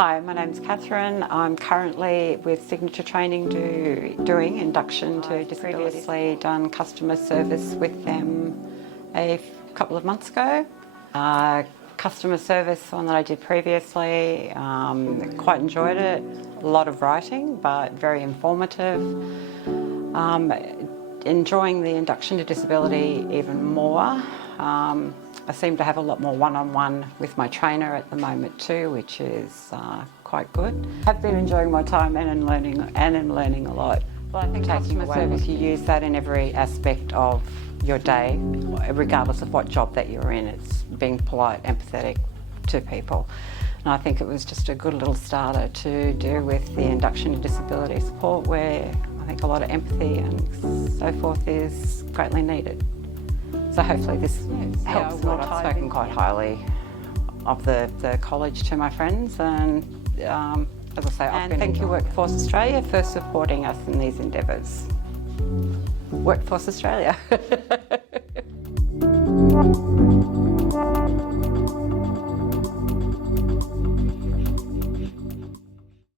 Hi, my name's Catherine. I'm currently with Signature Training doing induction to disability. Previously done customer service with them a couple of months ago. Customer service, one that I did previously, quite enjoyed it. A lot of writing, but very informative. Enjoying the induction to disability even more. I seem to have a lot more one-on-one with my trainer at the moment too, which is quite good. I've been enjoying my time and in learning a lot. Well, I think customer service, you use that in every aspect of your day, regardless of what job that you're in. It's being polite, empathetic to people. And I think it was just a good little starter to do with the induction to disability support, where I think a lot of empathy and so forth is greatly needed. So hopefully this helps. I've spoken quite highly of the college to my friends, and as I say, and thank you Workforce Australia for supporting us in these endeavours. Workforce Australia.